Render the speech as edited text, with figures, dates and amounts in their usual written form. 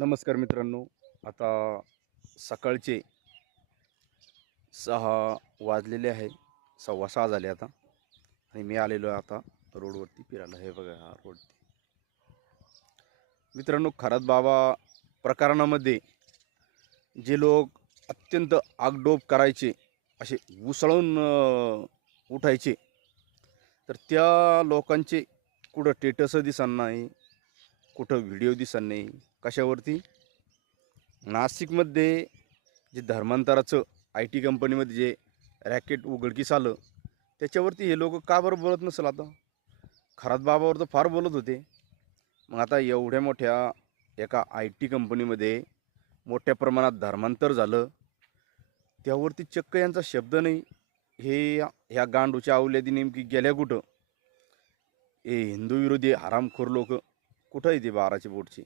नमस्कार मित्रांनो. आता सकाळचे 6 वाजलेले आहे. 6:15 झाले आता आणि मी आलेलो आहे आता रोडवरती फिरायला. हे बघा हा रोड. मित्रांनो, खरात बाबा प्रकरणामध्ये जे लोक अत्यंत आगडोप करायचे, असे उसळून उठायचे, तर त्या लोकांचे कुठं स्टेटस दिसत नाही, कुठं व्हिडिओ दिसत नाही. कशावरती? नाशिकमध्ये जे धर्मांतराचं आय टी कंपनीमध्ये जे रॅकेट उघडकीस आलं, त्याच्यावरती हे लोक का बरं बोलत नसेल? आता खरात बाबावर तर फार बोलत होते. मग आता एवढ्या मोठ्या एका आय टी कंपनीमध्ये मोठ्या प्रमाणात धर्मांतर झालं, त्यावरती चक्क यांचा शब्द नाही. ह्या गांडूच्या अवल्यादी नेमकी गेल्या कुठं? हे हिंदू विरोधी हरामखोर लोक कुठं आहे ते 12चे बोटचे?